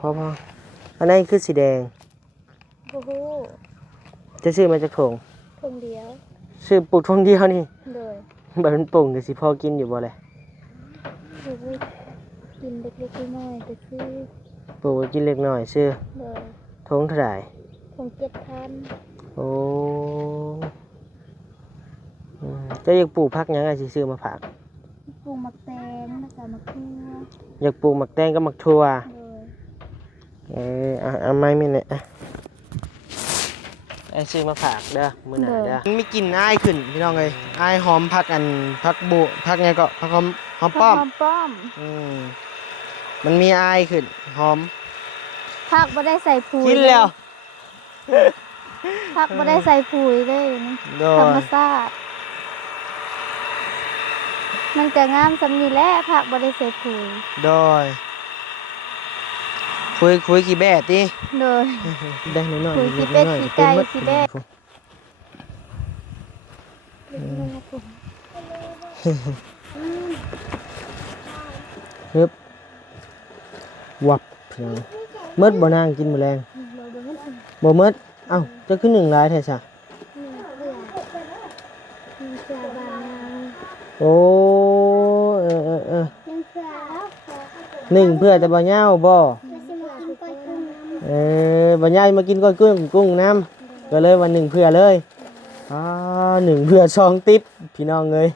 พออันนั้นคือสีแดงโอ้โหจะซื้อมาจากถุงถุงเดียวซื้อปลูกถุงเดียวนี่เลยแบบมันปลูกจะสิพอกินอยู่บ่เลยคือกินเล็กๆน้อยๆแต่คือปลูกกินเล็กน้อยซื้อเลยถุงเท่าไหร่ถุง7,000โอ้จะอยากปลูกผักยังไงสิซื้อมาฝากปลูกหมักแตงแล้วก็หมักทั่วอยากปลูกหมักแตงกับหมักถั่วเลยเอาไม้มีเนี่ยไอ้ซื้อมาฝากเด้อมื้อหน้าเด้อมันมีกลิ่นอายขึ้นพี่น้องเอ้ยอายหอมผักผักบุผักไงก็ผักหอมป้อมมันมีอายขึ้นหอมผักบ่ได้ใส่ปุ๋ยกินแล้วผักบ่ได้ใส่ปุ๋ยเลยธรรมชาติมันก็งามสำนี้แหละผักบ่ได้ใส่ปุ๋ยโดยคุยกี่แบดดิโดยได้หน่อยคุยกี่เป็ดกี่ไก่กี่แบดฮึบวับมืดบ่นางกินแมลงบ่มืดเอ้าจะขึ้นหนึ่งลายแท้ซะโอ้หนึ่งเพื่อจะบ่เหย้าบ่บ่เหย้ามากินก้อยกุ้งน้ำก็เลยวันหนึ่งเพื่อเลยหนึ่งเพื่อสองติ๊บพี่น้องเลย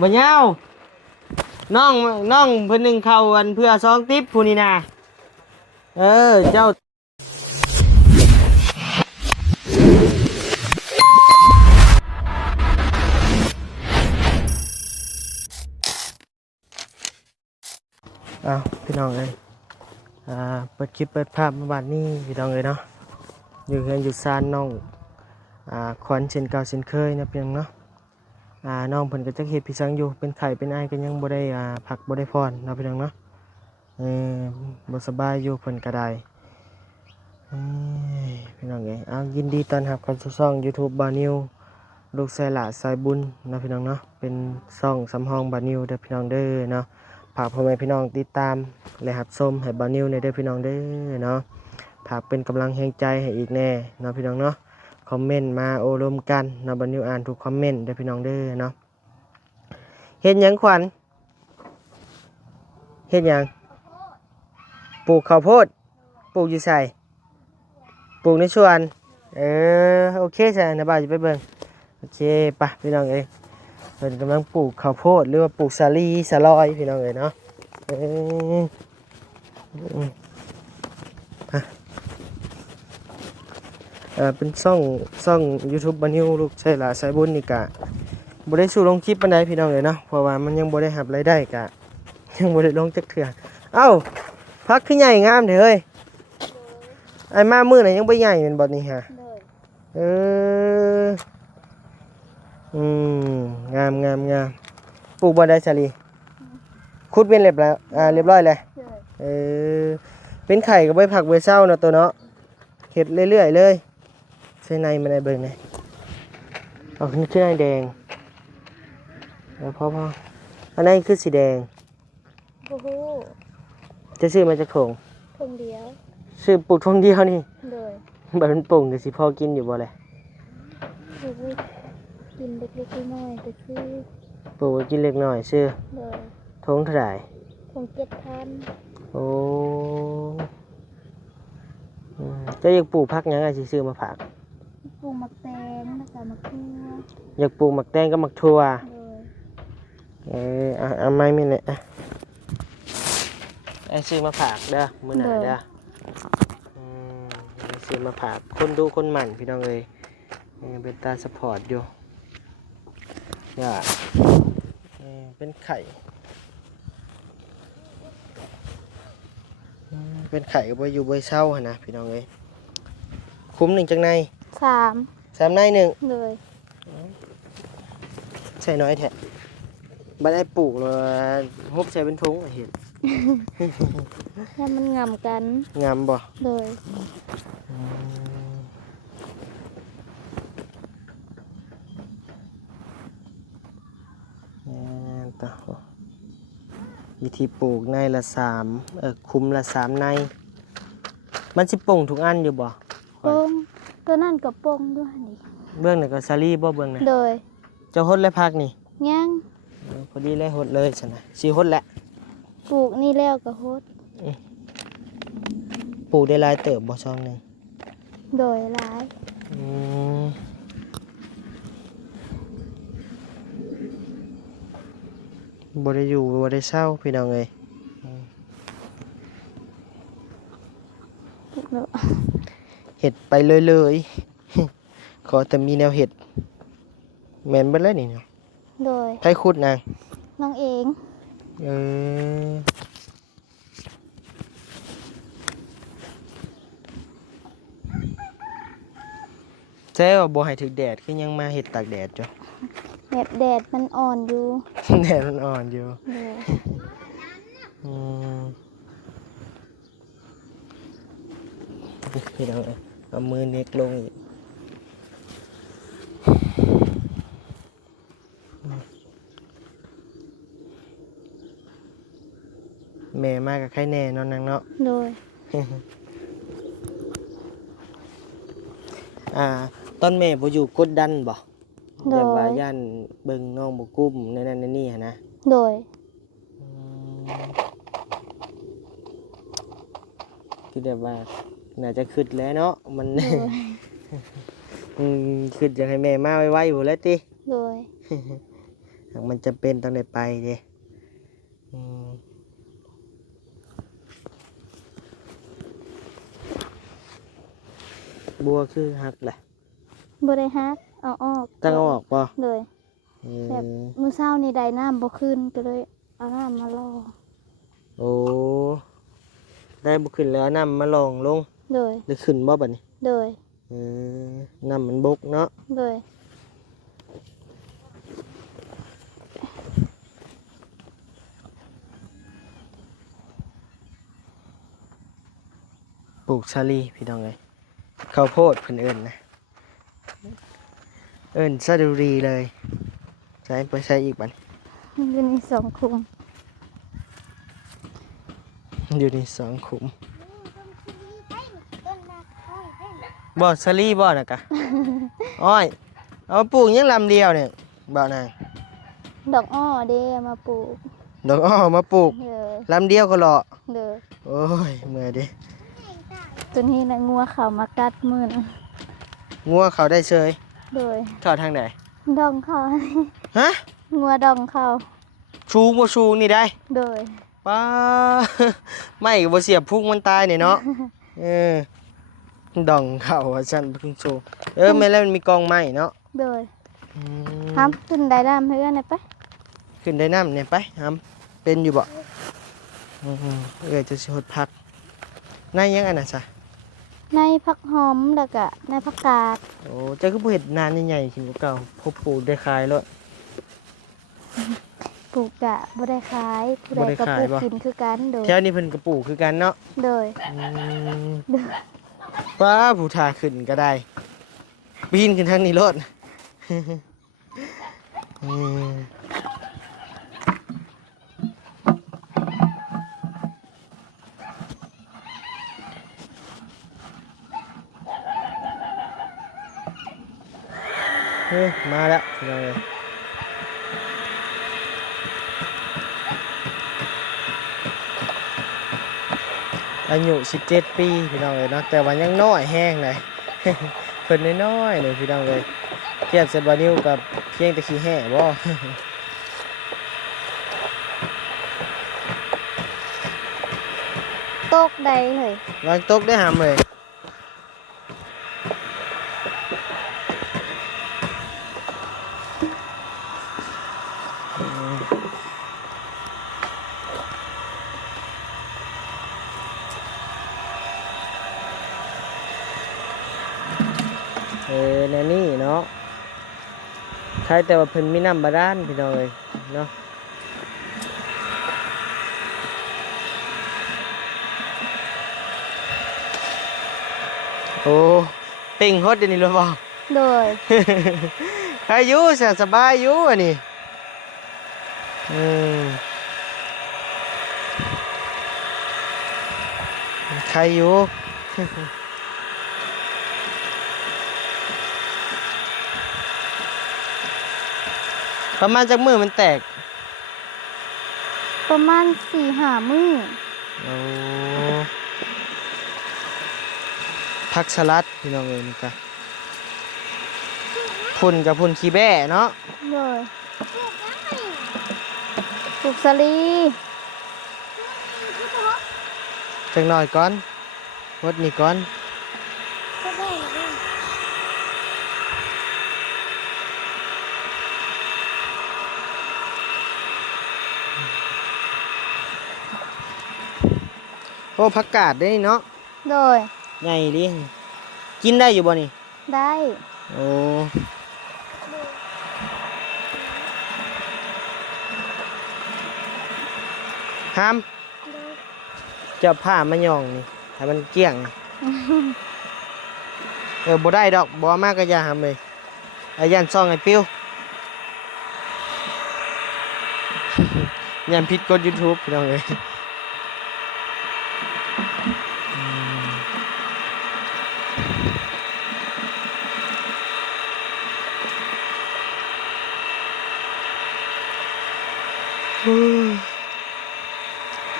บ่เหย้าน้องเพิ่นหนึ่งเข้าวันเพื่อสองติ๊บผู้นี่นะเจ้าพี่น้องเลยเปิดคลิปเปิดภาพมาบัดนี้พี่น้องเลยเนาะอยู่เฮือนอยู่ซานน้องขวัญเช่นเก่าเช่นเคยนะเพียงเนาะน้องเพิ่นก็จักเฮ็ดพี่สังอยู่เป็นไข้เป็นไอก็ยังบ่ได้พักบ่ได้พรเนาะพี่น้องเนาะบ่สบายอยู่เพิ่นก็ได้พี่น้องเอ้ยยินดีต้อนรับเข้าสู่ช่อง YouTube บานิวลูกชายหลาสายบุญนะพี่น้องเนาะเป็นช่องสำห้องบานิวเด้อพี่น้องเด้อเนาะฝากพ่อแม่พี่น้องติดตามและรับชมให้บานิวในเด้อพี่น้องเด้อเนาะฝากเป็นกำลังแห่งใจให้อีกแน่เนาะพี่น้องเนาะคอมเมนต์มาโอลมกันเนาะบานิวอ่านทุกคอมเมนต์เด้อพี่น้องเด้อเนาะเฮ็ดหยังขวัญเฮ็ดหยังปลูกข้าวโพดปลูกอยู่ไสปลูกในสวนโอเคใช่นะบ่าวจะไปเบิ่งโอเคปะพี่น้องเอ้ยเพิ่นกำลังปลูกข้าวโพดหรือว่าปลูกสาลีสาลอยพี่น้องเอ้ยเนาะเป็นช่อง YouTube บานิวลูกใช่ล่ะสายบุญนี่กะบ่ได้สู่ลงคลิปปานใดพี่น้องเอ้ยเนาะเพราะว่ามันยังบ่ได้รับรายได้กะยังบ่ได้ลงจักเทื่อเอ้าพักคือใหญ่งามเด้อเฮ้ยไอ้มามื้อน่ะยังบ่ใหญ่แม่นบ่นี่ฮะงามปลูกบ่ได้สาลีขุดเป็นเรียบแล้วเรียบร้อยเลยเป็นไข่ก็บ่ผักบ่เศร้าเนาะตัวเนาะเฮ็ดเรื่อยๆเลยใส่ในมันได้เบิ่งนี่นี่คือในแดงพออันนั้นคือสีแดงโอ้โหจะซื้อมาจากถุงเดียวซื้อปลูกถุงเดียวนี่เลยแบบมันปลูกจะสิพอกินอยู่บ่เลยกินเล็กๆน้อยๆแต่คือปลูกกินเล็กน้อยซื้อเลยถุงเท่าไหร่ถุง7,000โอ้จะอยากปลูกผักยังไงสิซื้อมาฝากปลูกหมักแตงแล้วก็หมักทั่วอยากปลูกหมักแตงกับหมักถั่วเอาไม้มีเนี่ยไอ้ซื้อมาฝากเด้อมื้อหน้าเด้อซื้อมาฝากคนดูคนหมั่นพี่น้องเลยเป็นตาสปอร์ตอยู่เป็นไข่ก็บ่อยู่บ่เศร้านะพี่น้องเลยคุ้มหนึ่งจังใน3ในหนึ่งเลยใส่น้อยแท้บัดได้ปลูกเลยฮุบใส่เป็นถุงเห็นให้มันงามกันงามบ่เลย วิธีปลูกในละคุมละ3ในมันสิปลงทุกอันอยู่บ่ โป่งตัวนั่นก็โป่งด้วยนี่ เบื้องนี่ก็ซาลีบ่เบื้องนี่ โดย เจ้าฮดและพักนี่ ยัง พอดีเลยฮดเลยซั่นน่ะสิฮดแหละ ปลูกนี่แล้วก็โฮด ปลูกได้หลายเติบบ่ช่องหนึง โดยหลาย อืมบ่ได้อยู่บ่ได้เช่าพี่น้องเอ้ย ปลูกแล้ว เห็ดไปเลยขอแต่มีแนวเห็ดแม่นเบิดเลยนี่เนาะ โดย ไผขุดนาง น้องเอง เออแซ่ว่าบ่ให้ถึกแดดคือยังมาเห็ดตากแดดจ้ะ แบบแดดมันอ่อนอยู่ แดดมันอ่อนอยู่ โดย อืมพี่น้องเอ้ยเอามือเน็กลงอีกแม่มากับใครแน่เนอนนางเนาะ โดย ตอนแม่บ่อยู่กดดันบ่ โด แบบว่าย ย่านเบิ่งน้องบ่กุ้มในนั้นในนี่หันนะ โดย คือแบบว่าน่าจะคิดแล้วเนาะมัน โดย คิดอยากให้แม่มาไวๆอยู่แล้วติ โดย หากมันจะเป็นต้องได้ไปเด้อืมบัวคือหักแหละ บ่ได้ฮักเอาออก ตั้งเอาออกบ่ โดย เอ แบบ อ มื้อเช้านี่ได้น้ำบ่ขึ้นก็เลยเอาน้ำมารอ โอ้ได้บ่ขึ้นแล้วน้ำมาลองลง โดย หรือขึ้นบ่บัดนี้ โดย เออน้ำมันบกเนาะ โดย ปลูกชาลีพี่น้องเลยข้าวโพดเพิ่นเอิ้นนะเอิ้นซะดูรีเลยใช้ไปใช้อีกบัด อยู่ใน2 คุม อยู่ใน2ขุมบ่ชาลีบ่น่ะกะ อ้อยเอามาปลูกยังลำเดียวเนี่ยบ่นาง ดอกอ้อเด้มาปลูก ดอกอ้อมาปลูก เด้อ ลำเดียวก็เหรอ เด้อ โอ้ยเมื่อยเดิ ตัวนี้นะงัวเขามากัดมื้อนะ งัวเขาได้เชย โดย เข้าทางไหน ดองเขา ฮะ งัวดองเขา ชูงบ่ชูงนี่ได้ โดย ป้า ไม่ก็บ่เสียบพุงมันตายเนี่ยเนาะ เออดองเข่าว่าฉันเพิ่งโชว์แม่แล้วมันมีกองไม้เนาะ โดย อืม ทำขึ้นได้น้ำเพื่อนนะไป ขึ้นได้น้ำเนี่ยไปเป็นอยู่บ่จะสิหดพักนายยังอันน่ะซะ ในผักหอมแล้วก็ในผักกาด โอ้เจ้าคือบ่เฮ็ดนานใหญ่ๆขึ้นกว่าเก่าพบปลูกได้ขายแล้ว ปลูกกะบ่ได้ขายผู้ใด บ่ได้ ก็ ขา ป ย ลูก บ่ กินคือกันโดย แถวนี้เพิ่นก็ปลูกคือกันเนาะ โดย โดย ป้าผู้ทาขึ้นก็ได้ปีนขึ้นทางนี้โลด อืมเฮ้ยมาแล้วพี่น้องเลยอายุ17 ปีพี่น้องเลยเนาะแต่ว่ายังน้อยแห้งเลย เพิ่นน้อยๆเลยพี่น้องเลยเทียบเซบานิวกับเพียงแต่ขี้แห่บ่ ตกใดเลยว างตกได้หามเลยแนวนี่เนาะใครแต่ว่าเพิ่นมีน้ำบาดาลพี่น้องเลยเนาะโอ้เต็งฮดเดี๋ยวนี้เลยบ่ โดย ใครอยู่สบายอยู่อันนี้ ใครอยู่ ประมาณจักมือมันแตก ประมาณ4-5 มื้อ โอ้ผักสลัดพี่น้องเอ้ยนี่กะพุ่นกับพุ่นขี้แบ้เนาะ เลยปลูกสลี จักหน่อยก่อนวดนี่ก่อนโอ้ผักกาดได้นี่เนาะ โดย ใหญ่ดิกินได้อยู่บ่นี่ ได้ โอ้ห้ามจะผ้ามาย่องนี่ให้มันเกลี้ยงบ่ได้ดอกบ่มากก็อย่าห้ามเลยอายันซ่องไอ้ปิ้ว ยันผิดกด YouTube พี่น้องเอ้ย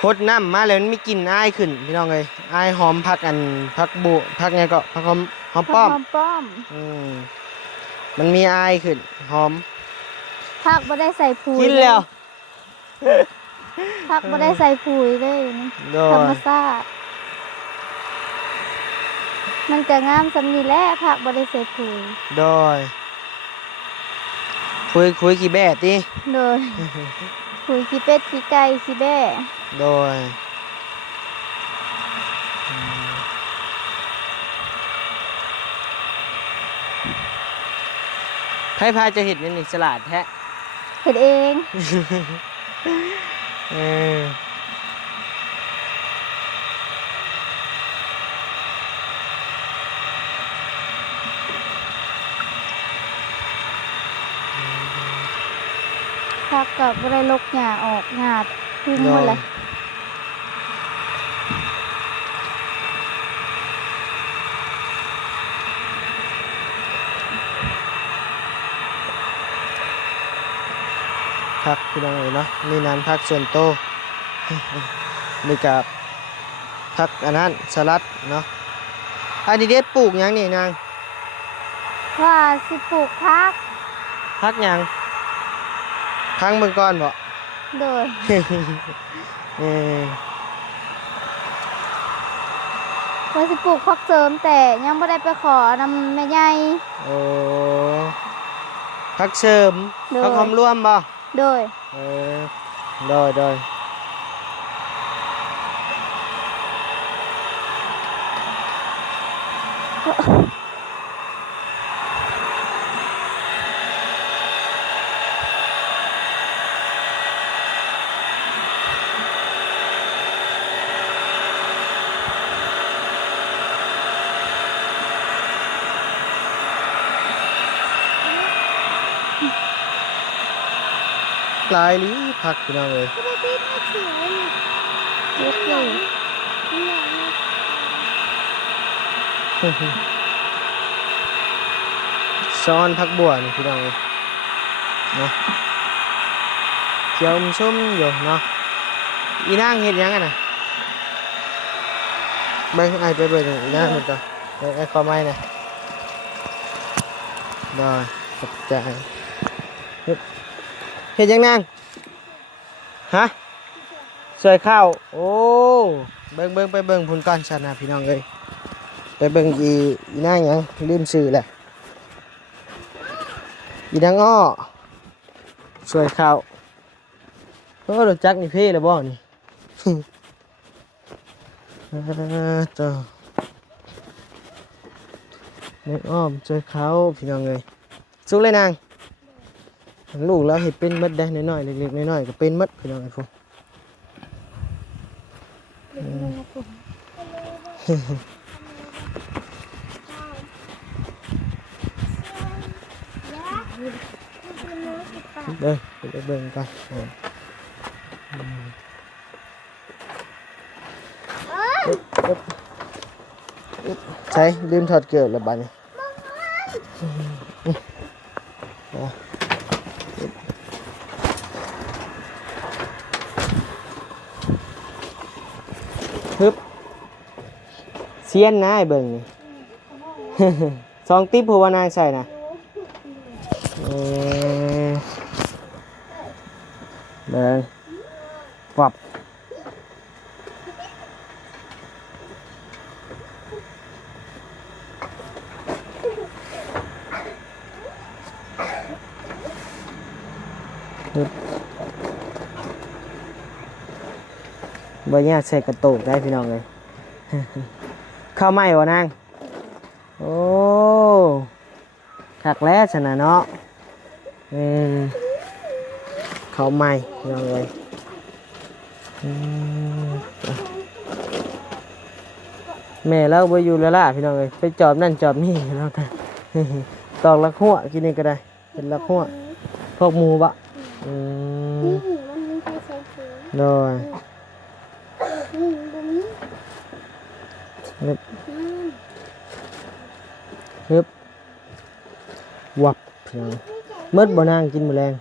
พดน้ำมาแล้วมันมีกลิ่นอายขึ้นพี่น้องเอ้ยอายหอมผักผักบุผักไงก็ผักหอมป้อม หอมป้อม มันมีอายขึ้นหอม ผักบ่ได้ใส่ปุ๋ย กินแล้ว ผักบ่ได้ใส่ปุ๋ยเลยนี่ โด ธร ย รมชาติมันก็งามสำนีแหละผักบ่ได้ใส่ปุ๋ย โดยคุยกี่แบดติ โดย ปุ๋ยขี้เป็ดขี้ไก่ขี้แบ่ โดยไพ่พาจะเห็ดนี่ฉลาดแท้ เฮ็ดเอง เออผักก็บ่ได้ลกหญ้าออกหญ้าทิ้งหมดเลย พักพี่น้องเอ๋ยเนาะนี่นั้นพักส่วนโตว นี่กับพักอันนั้นสลัดเนาะอันนี้เด็ดปลูกหยังนี่นาง ว่าสิปลูกผัก พักหยังพังเบิ่งก่อนบ่ โดย เออ ว่าสิปลูกผักเสริมแต่ยังบ่ได้ไปขอนำแม่ใหญ่ โอ้พักเสริม โดย พักหอมรวมบ่ โดย เออโดยหลายนี้พักพี่น้องเอ้ย เฮ็ดอยู่ ซ้อนพักบัวนี่พี่น้องเอ้ยเนาะเขียวอมชุ่มอยู่เนาะอีนางเฮ็ดหยังกันน่ะเบิ่งไอ้ไปเบิ่งอีนางมันก็ไอ้ขอไม้น่ะได้ขอบใจเฮ็ดหยังนางฮะสวยข้าวโอ้เบิ่งไปเบิ่งพุ่นก่อนซั่นน่ะพี่น้องเอ้ยไปเบิ่งอีนางหยังลืมชื่อแหละอีนางอ้อสวยข้าวโอ้รู้จักนี่เพ่แล้วบ่นี่ ต่อในอ้อมสวยข้าวพี่น้องเอ้ยสุกเลยนางลูกแล้วเห็ดเป็นมัดได้น้อยๆเล็กๆน้อยๆก็เป็นมัดพี่น้องไอ้พวกเด้อไปเบิ่งกัน ใช้ลืมถอดเกลือแล้วบัดนี้ฮึบเซียนนะไอ้เบิ่งนี่ ซองติ๊บผู้ว่านางใส่นะเบิ่งปับบ่ยากใส่กระโตกได้พี่น้องเลย เข้าวไหม้วะนางโอ้คักแล้วชนะเนาะเข้าวไหม้พี่น้องเลยแม่เราไปอยู่แล้วล่ะพี่น้องเลยไปจอบนั่นจอบนี่แล้วกัน ตอกลักหัวกินนี่ก็ได้เป็นลักหัวพวกหมูบะนี่มันมีใครใส่ถุง โดย นี่บ่มี ฮึบ อืม ฮึบวับพี่น้องมืดบ่นางกินมื้อแรง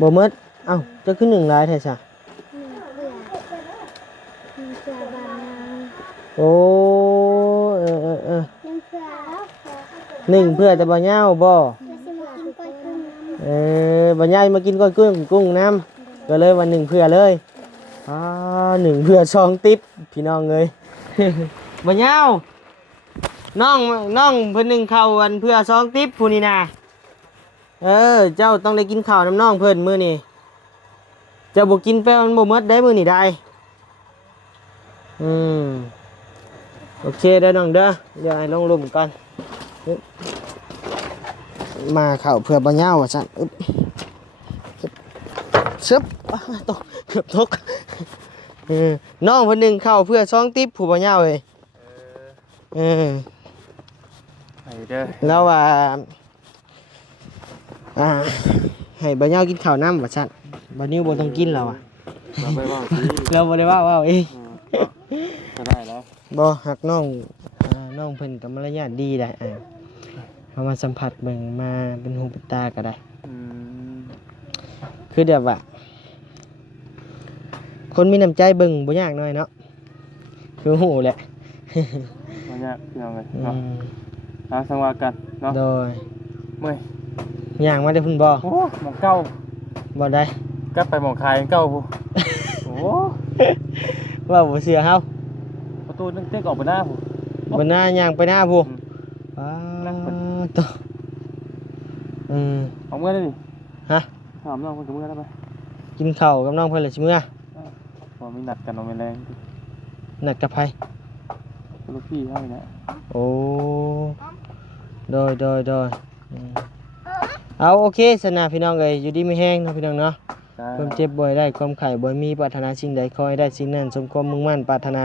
บ่มีบ่มืดเอ้าจะขึ้นหนึ่งหลายแท้ซะ นี่เพื่อบ้านนาง โอ้นี่เพื่อแล้ว หนึ่งเพื่อแต่บ่เหย้าบ่ แล้วสิมากินก้อยกุ้งน้ำ บ่เหย้ามากินก้อยกุ้งน้ำก็เลยวันหนึ่งเพื่อเลยหนึ่งเพื่อสองติ๊บพี่น้องเอ้ย บ่เหย้าน้องเพิ่นหนึ่งข้าววันเพื่อสองติ๊บผู้นี่นะเจ้าต้องได้กินข้าวน้ำน้องเพิ่นมื้อนี้เจ้าบ่กินไปมันบ่หมดได้มื้อนี้ได้โอเคเด้อน้องเด้อเดี๋ยวให้ลงลุ่มก่อนมาข้าวเพื่อบ่เหย้าว่าซั่นซึบตกเกือบตกน้องเพิ่นหนึ่งข้าวเพื่อสองติ๊บผู้บ่เหย้าเอ้ยไปเด้อ แล้วว่าให้บ่เหย้ากินข้าวน้ำว่าซั่นบ่นิ้วบ่ต้องกินแล้วอ่ะ เราไปว่าสิ เราบ่ได้ว่าเอง ก็ได้แล้ว บ่ฮักน้องน้องเพิ่นก็มารยาทดีได้เอามาสัมผัสเบิ่งมาเป็นหูเป็นตาก็ได้คือแบบว่าคนมีน้ำใจเบิ่งบ่ยากน้อยเนาะคือหูแหละ มันยากพี่น้องเลยเนาะหาสังวากันเนาะ โดย เมื่อย ย่างมาได้พุ่นบ่ โอ้หมองเก้า บ่ได้ กลับไปหมองคายเก้าผู้โอ้ ว่าบ่เชื่อเฮา ประตูนึงเต็กออกไปหน้าผู้ บ่น่าย่างไปหน้าผู้ต่อเอาเมื่อได้ดิ ฮะ ถามน้องคนกับเมื่อได้ไหม กินข้าวกับน้องเพิ่นเลยสิมื้อ พอมีนัดกันเอาไปแรง นัดกับไผ ลูกพี่ให้นะ โอ้โดยเอาโอเคสนะพี่น้องเอ้ยอยู่ดีมีแห้งเนาะพี่น้องเนาะความเจ็บบ่อยได้ความไข้บ่มีปรารถนาสิ่งใดขอให้ได้สิ่งนั้นสมความมุ่งมั่นปรารถนา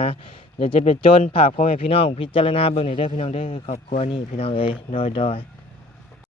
อย่าเจ็บเป็นจนฝากพ่อแม่พี่น้องพิจารณาเบิ่งหน่อยเด้อพี่น้องเด้อครอบครัวนี้พี่น้องเอ้ยโดย